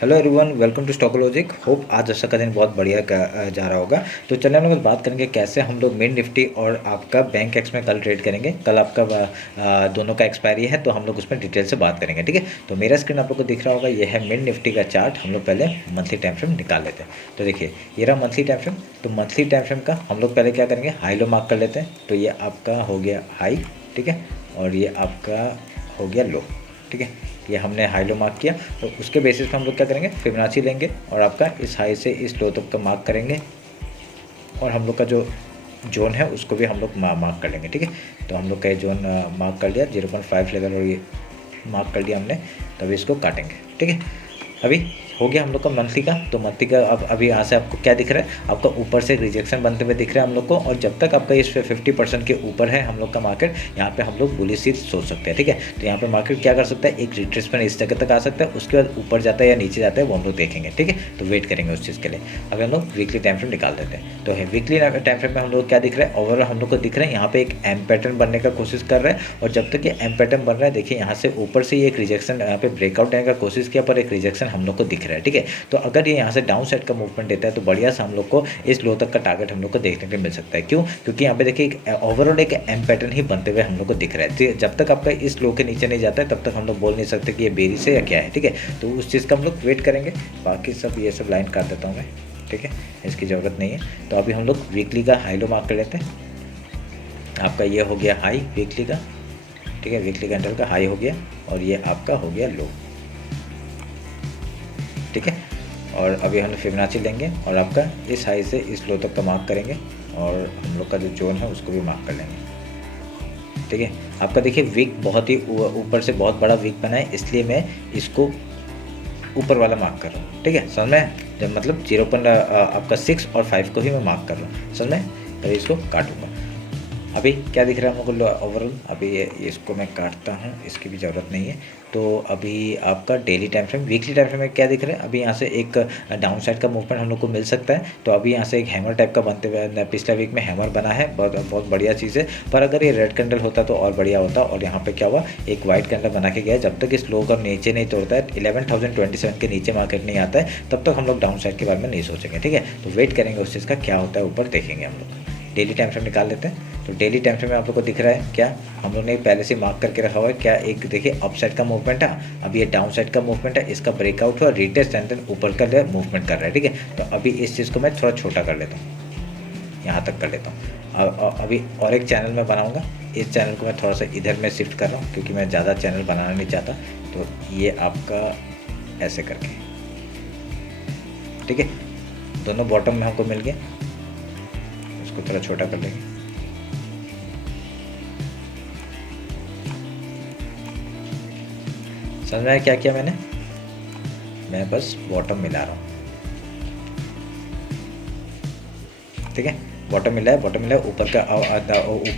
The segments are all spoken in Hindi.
Hello everyone, welcome to Stock Logic. Hope आज का दिन बहुत बढ़िया जा रहा होगा। तो चलिए हम लोग बात करेंगे कैसे हम लोग मिड निफ्टी और आपका बैंक एक्स में कल ट्रेड करेंगे। कल आपका दोनों का एक्सपायरी है, तो हम लोग उसमें डिटेल से बात करेंगे। ठीक है, तो मेरा स्क्रीन आप लोग को दिख रहा होगा, ये है मिड निफ्टी का चार्ट। हम लोग पहले मंथली टाइम फ्रेम निकाल लेते हैं। तो देखिए ये रहा मंथली टाइम फ्रेम। तो मंथली टाइम फ्रेम का हम लोग पहले क्या करेंगे, हाई लो मार्क कर लेते हैं। तो ये आपका हो गया हाई, ठीक है, और ये आपका हो गया लो। ठीक है, ये हमने हाई लो मार्क किया। तो उसके बेसिस पे हम लोग क्या करेंगे, फिबोनाची लेंगे और आपका इस हाई से इस लो तक का मार्क करेंगे, और हम लोग का जो जोन है उसको भी हम लोग मार्क कर लेंगे। ठीक है, तो हम लोग का ये जोन मार्क कर लिया 0.5 लेवल, और ये मार्क कर लिया हमने। तभी इसको काटेंगे। ठीक है, अभी हो गया हम लोग का मंथली का। तो मंथली का अब अभी यहाँ से आपको क्या दिख रहा है, आपका ऊपर से रिजेक्शन बनते हुए दिख रहा है हम लोग को। और जब तक आपका इस 50% के ऊपर है हम लोग का मार्केट, यहाँ पे हम लोग बुलिश ही सोच सकते हैं। ठीक है, तो यहाँ पे मार्केट क्या कर सकता है, एक रिट्रेसमेंट इस जगह तक आ सकता है, उसके बाद ऊपर जाता है या नीचे जाता है वो हम लोग देखेंगे। ठीक है, तो वेट करेंगे उस चीज़ के लिए। अगर हम लोग वीकली टाइम फ्रेम निकाल देते हैं, तो वीकली टाइम फ्रेम में हम लोग क्या दिख रहा है, ओवरऑल हम लोग को दिख रहा है यहाँ पे एक एम पैटर्न बनने का कोशिश कर रहा है। और जब तक ये एम पैटर्न बन रहा है, देखिए यहाँ से ऊपर से एक रिजेक्शन यहाँ पे ब्रेकआउट देने का कोशिश किया, पर एक रिजेक्शन हम लोग को दिख रहा है। ठीक है, तो अगर ये यहाँ से डाउन साइड का मूवमेंट देता है तो बढ़िया से हम लोग को इस लो तक का टारगेट हम लोग को देखने के लिए मिल सकता है। क्यों? क्योंकि यहाँ पे देखिए ओवरऑल एक एम पैटर्न ही बनते हुए हम लोग को दिख रहा है। तो जब तक आपका इस लो के नीचे नहीं जाता है तब तक हम लोग बोल नहीं सकते कि ये बेरिश है या क्या है। ठीक है, तो उस चीज़ का हम लोग वेट करेंगे। बाकी सब ये सब लाइन काट देता हूँ मैं। ठीक है, इसकी ज़रूरत नहीं है। तो अभी हम लोग वीकली का हाई लो मार्क कर लेते हैं। आपका ये हो गया हाई वीकली का। ठीक है, वीकली कैंडल का हाई हो गया, और ये आपका हो गया लो। ठीक है, और अभी हम लोग फिबोनाची लेंगे और आपका इस हाई से इस लो तक का मार्क करेंगे, और हम लोग का जो जोन है उसको भी मार्क कर लेंगे। ठीक है, आपका देखिए वीक बहुत ही ऊपर से बहुत बड़ा वीक बना है, इसलिए मैं इसको ऊपर वाला मार्क कर रहा हूँ। ठीक है, समझ में, जब मतलब 0.6 और 5 को ही मैं मार्क कर रहा हूँ, समझ में। तभी इसको काटूंगा। अभी क्या दिख रहा है हम लोग को ओवरऑल, अभी इसको मैं काटता हूँ, इसकी भी ज़रूरत नहीं है। तो अभी आपका daily time frame, weekly time frame में क्या दिख रहा है, अभी यहाँ से एक डाउन साइड का मूवमेंट हम लोग को मिल सकता है। तो अभी यहाँ से एक हैमर टाइप का बनते हुए, पिछला वीक में हैमर बना है, बहुत बहुत बढ़िया चीज़ है। पर अगर ये रेड कैंडल होता तो और बढ़िया होता। और यहाँ पे क्या हुआ, एक वाइट कैंडल बना के गया। जब तक इस लो का नीचे नहीं तोड़ता है, 11,027 के नीचे मार्केट नहीं आता है, तब तक हम लोग डाउन साइड के बारे में नहीं सोचेंगे। ठीक है, तो वेट करेंगे उस चीज़ का, क्या होता है ऊपर देखेंगे हम लोग। डेली टाइम फ्रेम निकाल लेते हैं। तो डेली टाइम फ्रेम में आप लोग को दिख रहा है क्या, हम लोग ने पहले से मार्क करके रखा हुआ है क्या, एक देखिए अप साइड का मूवमेंट है, अभी ये डाउन साइड का मूवमेंट है, इसका ब्रेकआउट हुआ, रिटेस्ट एंड देन ऊपर का मूवमेंट कर रहा है। ठीक है, तो अभी इस चीज़ को मैं थोड़ा छोटा कर लेता हूँ, यहाँ तक कर लेता हूँ। अभी और एक चैनल मैं बनाऊँगा, इस चैनल को मैं थोड़ा सा इधर में शिफ्ट कर रहा हूँ, क्योंकि मैं ज़्यादा चैनल बनाना नहीं चाहता। तो ये आपका ऐसे करके, ठीक है, दोनों बॉटम में हमको मिल गया, उसको थोड़ा छोटा कर लेंगे। समझ में आया क्या किया मैंने, मैं बस बॉटम मिला रहा हूँ। ठीक है, बॉटम मिला है, बॉटम मिला है, ऊपर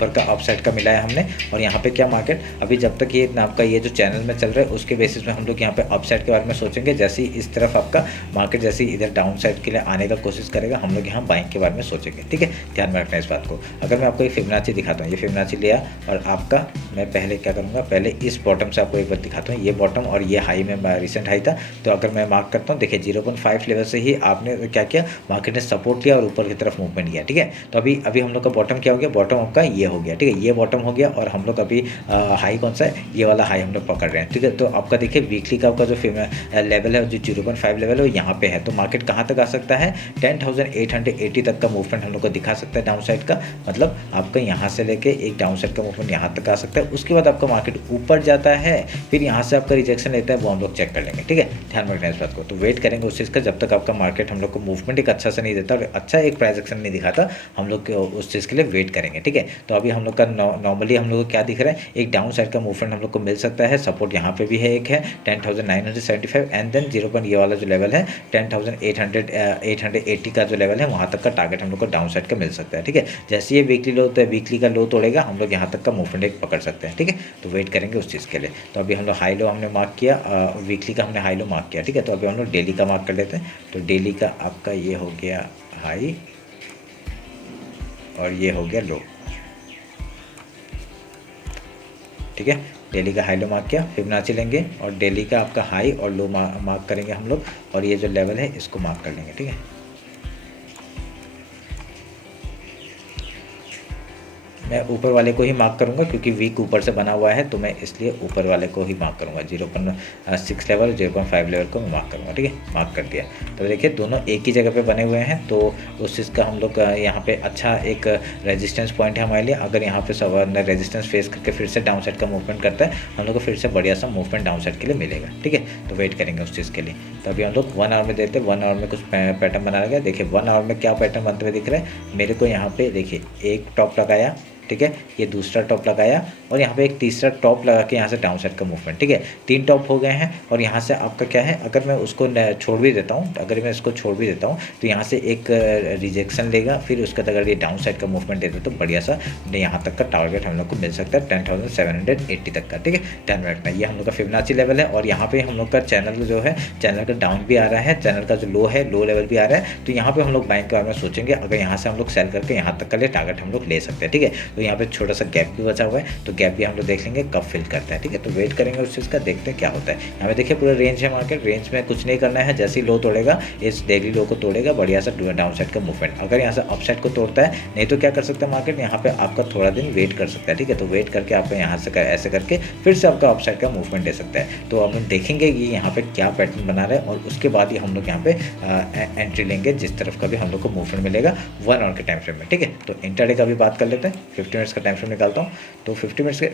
का अप साइड का मिला है हमने। और यहाँ पे क्या मार्केट, अभी जब तक ये आपका ये जो चैनल में चल रहा है उसके बेसिस में हम लोग यहाँ पे अप साइड के बारे में सोचेंगे। जैसे ही इस तरफ आपका मार्केट जैसे ही इधर डाउन साइड के लिए आने का कोशिश करेगा, हम लोग यहाँ बाइंग के बारे में सोचेंगे। ठीक है, ध्यान में रखना इस बात को। अगर मैं आपको ये फिबोनाची दिखाता हूँ, ये फिबोनाची लिया, और आपका मैं पहले क्या करूँगा, पहले इस बॉटम से आपको एक बार दिखाता हूँ। ये बॉटम और ये हाई में रिसेंट हाई था। तो अगर मैं मार्क करता हूँ, देखिए 0.5 लेवल से ही आपने क्या किया, मार्केट ने सपोर्ट लिया और ऊपर की तरफ मूवमेंट किया। ठीक है, तो अभी हम लोग का बॉटम क्या हो गया, बॉटम आपका ये हो गया। ठीक है, ये बॉटम हो गया, और हम लोग अभी हाई कौन सा है, ये वाला हाई हम लोग पकड़ रहे हैं। ठीक है, तो आपका देखिए वीकली का आपका जो लेवल है, जो 0.5 लेवल है, वो यहाँ पे है। तो मार्केट कहाँ तक आ सकता है, 10,880 तक का मूवमेंट हम लोग को दिखा सकता है डाउन साइड का। मतलब आपका यहाँ से लेके एक डाउन साइड का मूवमेंट यहाँ तक आ सकता है। उसके बाद आपका मार्केट ऊपर जाता है, फिर यहाँ से आपका रिजेक्शन लेता है, वो हम लोग चेक कर लेंगे। ठीक है, ध्यान में रखना इस बात को। तो वेट करेंगे उस चीज़ का, जब तक आपका मार्केट हम लोग को मूवमेंट एक अच्छा से नहीं देता और अच्छा एक प्राइस एक्शन नहीं दिखाता, हम लोग उस चीज़ के लिए वेट करेंगे। ठीक है, तो अभी हम लोग का नॉर्मली हम लोग को क्या दिख रहा है, एक डाउन साइड का मूवमेंट हम लोग को मिल सकता है। सपोर्ट यहाँ पे भी है, एक है 10,975, एंड देन 0. ये वाला जो लेवल है 10,880 का जो लेवल है, वहाँ तक का टारगेट हम लोग को डाउन साइड का मिल सकता है। ठीक है, जैसे ये वीकली लो, तो वीकली का लो तोड़ेगा, हम लोग यहाँ तक का मूवमेंट एक पकड़ सकते हैं। ठीक है, तो वेट करेंगे उस चीज़ के लिए। तो अभी हम लोग हाई लो हमने मार्क किया, वीकली का हमने हाई लो मार्क किया। ठीक है, तो अभी हम लोग डेली का मार्क कर लेते हैं। तो डेली का आपका ये हो गया हाई, और ये हो गया लो। ठीक है, डेली का हाई लो मार्क किया, फिबोनाची लेंगे और डेली का आपका हाई और लो मार्क करेंगे हम लोग, और ये जो लेवल है इसको मार्क कर लेंगे। ठीक है, मैं ऊपर वाले को ही मार्क करूंगा क्योंकि वीक ऊपर से बना हुआ है, तो मैं इसलिए ऊपर वाले को ही मार्क करूंगा। 0.6 लेवल, 0.5 लेवल को मैं मार्क करूंगा। ठीक है, मार्क कर दिया। तो देखिए दोनों एक ही जगह पे बने हुए हैं, तो उस चीज़ का हम लोग यहाँ पे अच्छा एक रेजिस्टेंस पॉइंट है हमारे लिए। अगर यहाँ पे सब रेजिस्टेंस फेस करके फिर से डाउन साइड का मूवमेंट करता है, हम लोग को फिर से बढ़िया सा मूवमेंट डाउन साइड के लिए मिलेगा। ठीक है, तो वेट करेंगे उस चीज़ के लिए। तो अभी हम लोग 1 आवर में देते हैं, 1 आवर में कुछ पैटर्न बना गया। देखिए 1 आवर में क्या पैटर्न बनते हुए दिख रहा है मेरे को यहाँ पे। देखिए एक टॉप लगाया, ठीक है, ये दूसरा टॉप लगाया और यहाँ पे एक तीसरा टॉप लगा के यहाँ से डाउन साइड का मूवमेंट। ठीक है, 3 टॉप हो गए हैं और यहाँ से आपका क्या है, अगर मैं उसको छोड़ भी देता हूँ, अगर मैं इसको छोड़ भी देता हूँ तो यहाँ से एक रिजेक्शन लेगा, फिर उसके बाद अगर ये डाउन साइड का मूवमेंट देता है तो बढ़िया सा यहाँ तक का टारगेट हम लोग को मिल सकता है 10,780 तक का। ठीक है, ध्यान में रखना ये हम लोग का फिबोनाची लेवल है और यहाँ पे हम लोग का चैनल जो है, चैनल का डाउन भी आ रहा है, चैनल का जो लो है, लो लेवल भी आ रहा है। तो यहाँ पे हम लोग बाइंग के बारे में सोचेंगे, अगर यहाँ से हम लोग सेल करके यहाँ तक का लिए टारगेट हम लोग ले सकते हैं। ठीक है, तो यहाँ पे छोटा सा गैप भी बचा हुआ है, तो गैप भी हम लोग देख लेंगे कब फिल करता है। ठीक है, तो वेट करेंगे उस चीज़ का, देखते हैं क्या होता है। यहाँ पे देखिए पूरा रेंज है मार्केट, रेंज में कुछ नहीं करना है, जैसे ही लो तोड़ेगा इस डेली लो को तोड़ेगा, बढ़िया सा डाउन साइड का मूवमेंट। अगर यहाँ से अप साइड को तोड़ता है, नहीं तो क्या कर सकता है मार्केट, यहाँ पे आपका थोड़ा दिन वेट कर सकता है। ठीक है, तो वेट करके आपको यहाँ से ऐसे करके फिर से आपका अप साइड का मूवमेंट दे सकता है। तो अब हम देखेंगे कि यहाँ पे क्या पैटर्न बना रहा है और उसके बाद ही हम लोग यहाँ पे एंट्री लेंगे, जिस तरफ का भी हम लोग को मूवमेंट मिलेगा 1 आवर के टाइम फ्रेम में। ठीक है, तो इंट्राडे का भी बात कर लेते हैं। 50 मिनट्स का टाइम फ्रेम निकालता हूँ। तो 50 मिनट्स के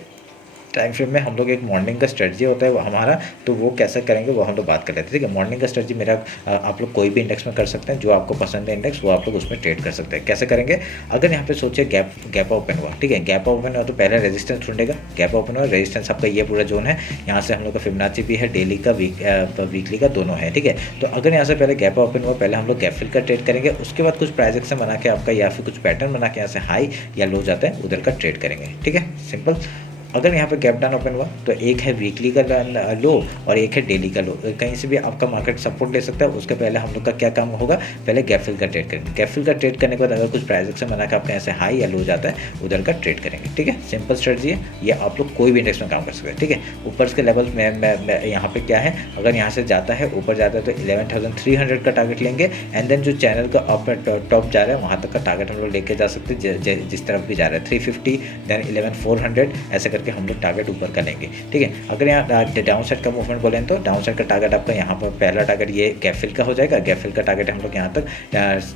टाइम फ्रेम में हम लोग एक मॉर्निंग का स्ट्रेटजी होता है वो हमारा, तो वो कैसे करेंगे वो हम लोग बात कर लेते हैं। ठीक है, मॉर्निंग का स्ट्रेटजी मेरा आप लोग कोई भी इंडेक्स में कर सकते हैं, जो आपको पसंद है इंडेक्स वो आप लोग उसमें ट्रेड कर सकते हैं। कैसे करेंगे, अगर यहाँ पे सोचिए गैप ओपन हुआ, ठीक है, गैप ओपन हुआ तो पहले रेजिस्टेंस ढूंढेगा, गैप ओपन हुआ, रेजिस्टेंस आपका ये पूरा जोन है, यहाँ से हम लोग का फिबोनाची भी है, डेली का वीकली का दोनों है। ठीक है, तो अगर यहाँ से पहले गैप ओपन हुआ, पहले हम लोग गैप फिल का ट्रेड करेंगे, उसके बाद कुछ प्राइस एक्शन बना के आपका या फिर कुछ पैटर्न बना के यहाँ से हाई या लो जाता है उधर का ट्रेड करेंगे। ठीक है, सिंपल। अगर यहाँ पे गैप डाउन ओपन हुआ तो एक है वीकली का लो और एक है डेली का लो, कहीं से भी आपका मार्केट सपोर्ट ले सकता है। उसके पहले हम लोग का क्या काम होगा, पहले गैप फिल का ट्रेड करेंगे। गैप फिल का ट्रेड करने के बाद अगर कुछ प्राइस एक्शन बना के आपका ऐसे हाई या लो जाता है उधर का ट्रेड करेंगे। ठीक है, सिंपल स्ट्रेटजी है, ये आप लोग कोई भी इंडेक्स में काम कर सकते हैं। ठीक है, ऊपर के लेवल में यहाँ पे क्या है, अगर यहाँ से जाता है ऊपर जाता है तो 11,300 का टारगेट लेंगे, एंड देन जो चैनल का अप टॉप जा रहा है वहाँ तक का टारगेट हम लोग लेके जा सकते हैं, जिस तरफ भी जा रहा है 350 देन 11,400 ऐसे करके हम लोग टारगेट ऊपर का लेंगे। ठीक है, अगर यहाँ डाउन साइड का मूवमेंट बोलें तो डाउन साइड का टारगेट आपका यहाँ पर पहला टारगेट ये गैप फिल का हो जाएगा। गैप फिल का टारगेट हम लोग यहाँ तक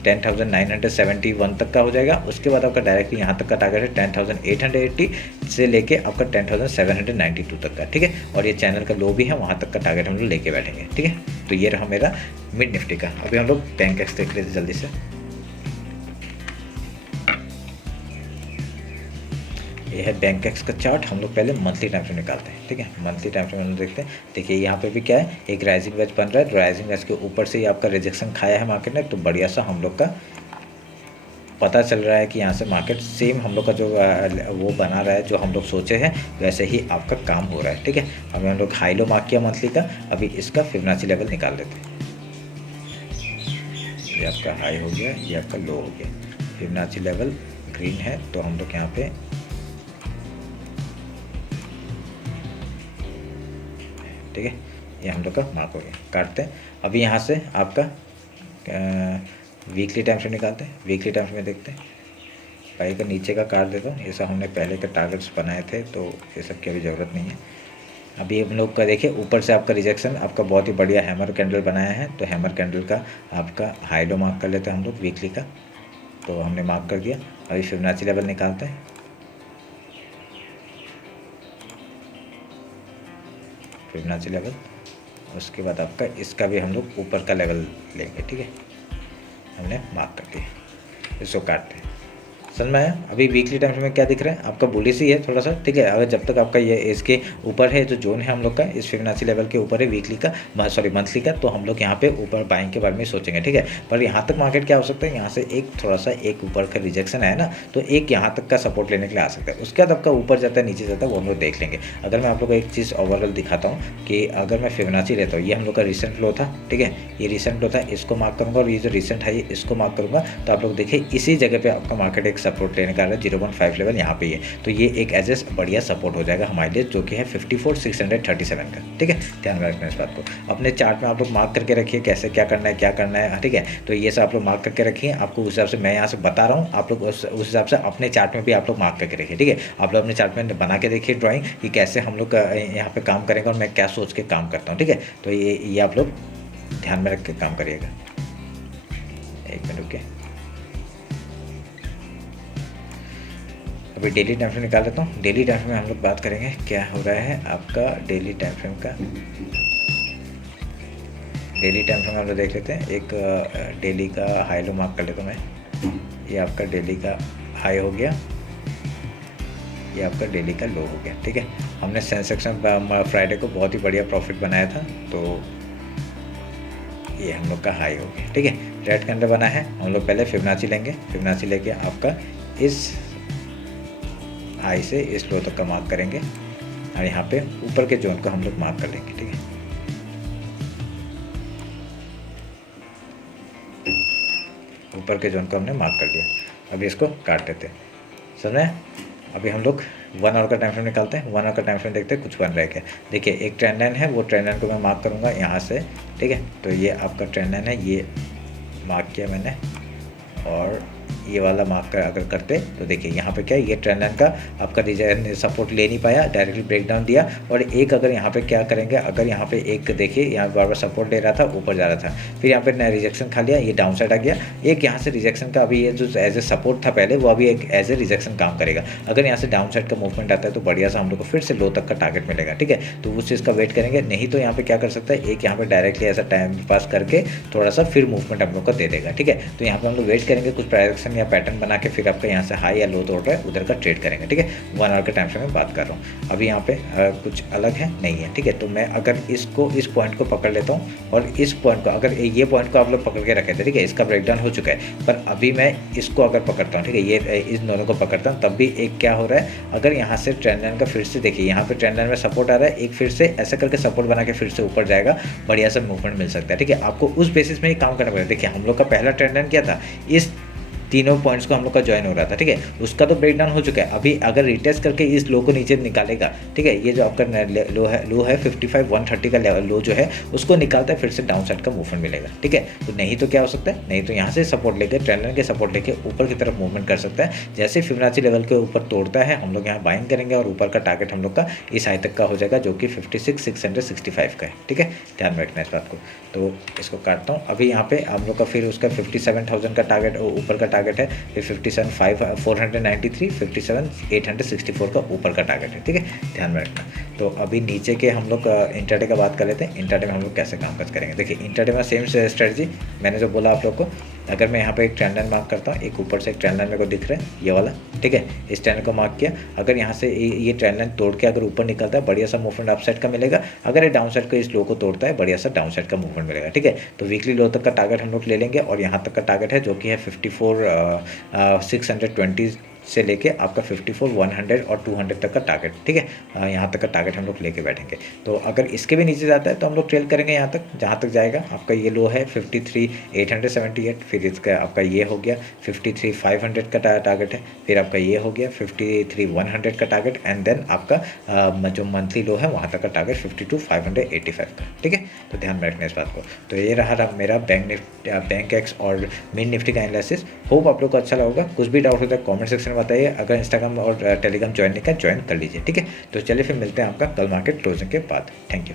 10,971 तक का हो जाएगा। उसके बाद आपका डायरेक्टली यहाँ तक का टारगेट है 10,880 से लेके आपका 10,792 तक का। ठीक है, और ये चैनल का लो भी है, वहाँ तक का टारगेट हम लोग लेके बैठेंगे। ठीक है, तो ये रहा मेरा मिड निफ्टी का। अभी हम लोग बैंक एक्स देख लेते जल्दी से। ये है बैंक एक्स का चार्ट। हम लोग पहले मंथली टाइम फ्रेम निकालते हैं। ठीक है, मंथली टाइम फ्रेम हम लोग देखते हैं। देखिए यहाँ पे भी क्या है, एक राइजिंग वेज बन रहा है, राइजिंग वेज के ऊपर से ही आपका रिजेक्शन खाया है मार्केट ने, तो बढ़िया सा हम लोग का पता चल रहा है कि यहाँ से मार्केट सेम हम लोग का जो वो बना रहा है, जो हम लोग सोचे हैं वैसे ही आपका काम हो रहा है। ठीक है, अभी हम लोग हाई लो मार्क किया मंथली का, अभी इसका फिबोनाची लेवल निकाल लेते हैं। ये आपका हाई हो गया, ये आपका लो हो गया, फिबोनाची लेवल ग्रीन है, तो हम लोग यहाँ पे ठीक है, ये हम लोग का मार्क हो गया, काटते हैं। अभी यहाँ से आपका वीकली टाइम फ्रेम निकालते हैं। वीकली टाइम फ्रेम में देखते हैं, पाई का नीचे का काट देता हूँ, ये सब हमने पहले के टारगेट्स बनाए थे, तो ये सब की अभी ज़रूरत नहीं है। अभी हम लोग का देखिए ऊपर से आपका रिजेक्शन, आपका बहुत ही बढ़िया हैमर कैंडल बनाया है, तो हैमर कैंडल का आपका हाई लो मार्क कर लेते हैं हम लोग वीकली का, तो हमने मार्क कर दिया। अभी फिबोनाची लेवल निकालते हैं। फिबोनाची लेवल, उसके बाद आपका इसका भी हम लोग ऊपर का लेवल लेंगे। ठीक है, हमने मार्क कर दिया, इसको काटते हैं। समझ में आया। अभी वीकली टाइम फ्रेम में क्या दिख रहा है आपका, बुलिश ही है थोड़ा सा। ठीक है, अगर जब तक आपका ये इसके ऊपर है, जो जोन है हम लोग का इस फिबोनाची लेवल के ऊपर है वीकली का, सॉरी मंथली का, तो हम लोग यहाँ पे ऊपर बाइंग के बारे में सोचेंगे। ठीक है, पर यहाँ तक मार्केट क्या हो सकता है, यहाँ से एक थोड़ा सा एक ऊपर का रिजेक्शन है ना, तो एक यहाँ तक का सपोर्ट लेने के लिए आ सकता है। उसके बाद आपका ऊपर जाता है नीचे जाता है, वो हम लोग देख लेंगे। अगर मैं आप लोग को एक चीज़ ओवरऑल दिखाता हूँ कि अगर मैं फिबोनाची लेता हूँ, ये हम लोग का रिसेंट लो था। ठीक है, ये रिसेंट लो था, इसको मार्क करूँगा, और ये जो रिसेंट है इसको मार्क करूँगा, तो आप लोग देखिए इसी जगह पर आपका मार्केट एक सपोर्ट लेने का आ रहा है 0.5 लेवल यहाँ पे ही है, तो ये एक एज ए बढ़िया सपोर्ट हो जाएगा हमारे लिए, जो कि है 54,637 का। ठीक है, ध्यान में रखना इस बात को। अपने चार्ट में आप लोग मार्क करके रखिए कैसे क्या करना है। ठीक है, तो ये सब आप लोग मार्क करके रखिए। आपको उस हिसाब से मैं यहाँ से बता रहा हूँ, आप लोग उस हिसाब से अपने चार्ट में भी आप लोग मार्क करके रखिए। ठीक है, आप लोग अपने चार्ट में बना के देखिए ड्राइंग कि कैसे हम लोग यहाँ पे काम करेंगे और मैं क्या सोच के काम करता हूँ। ठीक है, तो ये आप लोग ध्यान में रख के काम करिएगा। एक मिनट रुकिए, अभी डेली टाइम फ्रेम निकाल लेता हूँ। डेली टाइम फ्रेम में हम लोग बात करेंगे क्या हो रहा है आपका डेली टाइम फ्रेम का। डेली टाइम फ्रेम हम लोग देख लेते हैं। एक डेली का हाई लो मार्क कर लेता हूँ मैं। ये आपका डेली का हाई हो गया, ये आपका डेली का लो हो गया। ठीक है, हमने सेंसेक्स में फ्राइडे को बहुत ही बढ़िया प्रॉफिट बनाया था, तो ये हम लोग का हाई हो गया। ठीक है, रेड कैंडल बना है, हम लोग पहले फिबोनाची लेंगे। फिबोनाची लेके आपका इस हाई से इस लो तक का मार्क करेंगे और यहाँ पे ऊपर के जोन को हम लोग मार्क कर लेंगे। ठीक है, ऊपर के जोन को हमने मार्क कर लिया। अभी इसको काट देते हैं, समझे। अभी हम लोग 1 आवर का टाइम फ्रेम निकालते हैं। 1 आवर का टाइम फ्रेम देखते हैं कुछ बन रहा है क्या। देखिए एक ट्रेंड लाइन है, वो ट्रेंड लाइन को मैं मार्क करूँगा यहाँ से। ठीक है, तो ये आपका ट्रेंड लाइन है, ये मार्क किया मैंने, और ये वाला मार्क अगर करते तो देखिए यहाँ पे क्या है, ये ट्रेंड लाइन का आपका डिजाइन सपोर्ट ले नहीं पाया, डायरेक्टली ब्रेक डाउन दिया। और एक अगर यहाँ पे क्या करेंगे, अगर यहाँ पे एक देखिए यहाँ बार बार सपोर्ट ले रहा था, ऊपर जा रहा था, फिर यहाँ पे रिजेक्शन खा लिया, ये डाउन साइड आ गया। एक यहाँ से रिजेक्शन का, अभी ये जो एज ए सपोर्ट था पहले, वो अभी एक एज ए रिजेक्शन काम करेगा। अगर यहाँ से डाउन साइड का मूवमेंट आता है तो बढ़िया सा हम लोग को फिर से लो तक का टारगेट मिलेगा। ठीक है, तो उस चीज़ का वेट करेंगे। नहीं तो यहाँ पे क्या कर सकता है, एक यहाँ पे डायरेक्टली ऐसा टाइम पास करके थोड़ा सा फिर मूवमेंट हम लोग को दे देगा। ठीक है, तो यहाँ पे हम लोग वेट करेंगे, कुछ प्राइजेक्शन या पैटर्न बना के फिर आपका यहाँ से हाई या लो तोड़ रहा है उधर का ट्रेड करेंगे। ठीक है, 1 आवर के टाइम फ्रेम में बात कर रहा हूँ। अभी यहाँ पे कुछ अलग है नहीं है। ठीक है, तो मैं अगर इस पॉइंट को पकड़ लेता हूँ और इस पॉइंट को, अगर ये पॉइंट को आप लोग पकड़ के रखे थे, ठीक है, इसका ब्रेकडाउन हो चुका है, पर अभी मैं इसको अगर पकड़ता हूँ, ठीक है, ये इस दोनों को पकड़ता हूँ, तब भी एक क्या हो रहा है, अगर यहाँ से ट्रेंड लाइन का फिर से देखिए, यहाँ पे ट्रेंड लाइन में सपोर्ट आ रहा है, एक फिर से ऐसा करके सपोर्ट बना के फिर से ऊपर जाएगा, बढ़िया सा मूवमेंट मिल सकता है। ठीक है, आपको उस बेसिस में ही काम करना पड़ेगा। देखिए हम लोग का पहला ट्रेंड लाइन क्या था, इस तीनों पॉइंट्स को हम लोग का ज्वाइन हो रहा था। ठीक है, उसका तो ब्रेकडाउन हो चुका है। अभी अगर रिटेस्ट करके इस लो को नीचे निकालेगा, ठीक है, ये जो आपका लो है 55,130 का लेवल लो जो है, उसको निकालता है, फिर से डाउन साइड का मूवमेंट मिलेगा। ठीक है, तो नहीं तो क्या हो सकता है, नहीं तो यहाँ से सपोर्ट लेके, ट्रेंड लाइन के सपोर्ट लेके ऊपर की तरफ मूवमेंट कर सकता है। जैसे फिबोनाची लेवल के ऊपर तोड़ता है, हम लोग यहाँ बाइंग करेंगे और ऊपर का टारगेट हम लोग का इस हाई तक का हो जाएगा, जो कि 56,665 का है। ठीक है, ध्यान में रखना इस बात को। तो इसको काटता हूँ। अभी यहाँ पे हम लोग का फिर उसका 57,000 का टारगेट, ऊपर का टारगेट है, फिर 57,493, 57,864 का ऊपर का टारगेट है। ठीक है, ध्यान में रखना। तो अभी नीचे के हम लोग इंट्राडे का बात कर लेते हैं। इंट्राडे में हम लोग कैसे कामकाज करेंगे। देखिए इंट्राडे में सेम स्ट्रेटजी मैंने जो बोला आप लोग को। अगर मैं यहाँ पे एक ट्रेंड लाइन मार्क करता हूँ, एक ऊपर से एक ट्रेंड लाइन मेरे को दिख रहा है, ये वाला। ठीक है, इस ट्रेंड को मार्क किया। अगर यहाँ से ये ट्रेंड लाइन तोड़ के अगर ऊपर निकलता है, बढ़िया सा मूवमेंट अप साइड का मिलेगा। अगर ये डाउन साइड को, इस लो को तोड़ता है, बढ़िया सा डाउन साइड का मूवमेंट मिलेगा। ठीक है, तो वीकली लो तक का टारगेट हम लोग ले लेंगे, और यहाँ तक का टारगेट है जो कि है 54,620 से लेके आपका 54,100 और 200 तक का टारगेट। ठीक है, यहाँ तक का टारगेट हम लोग लेके बैठेंगे। तो अगर इसके भी नीचे जाता है तो हम लोग ट्रेल करेंगे यहाँ तक, जहाँ तक जाएगा। आपका ये लो है 53,878, फिर इसका आपका ये हो गया 53,500 का टारगेट है, फिर आपका ये हो गया 53,100 का टारगेट, एंड देन आपका जो मंथली लो है वहाँ तक का टारगेट 52,585 का। ठीक है, तो ध्यान में रखना इस बात को। तो ये रहा मेरा बैंक एक्स और मिड निफ्टी का एनालिसिस। होप आप लोग को अच्छा लगेगा। कुछ भी डाउट होता है कमेंट सेक्शन में बताइए। अगर इंस्टाग्राम और टेलीग्राम ज्वाइन नहीं कर, ज्वाइन कर लीजिए। ठीक है, तो चलिए फिर मिलते हैं आपका कल मार्केट क्लोजिंग के बाद। Thank you.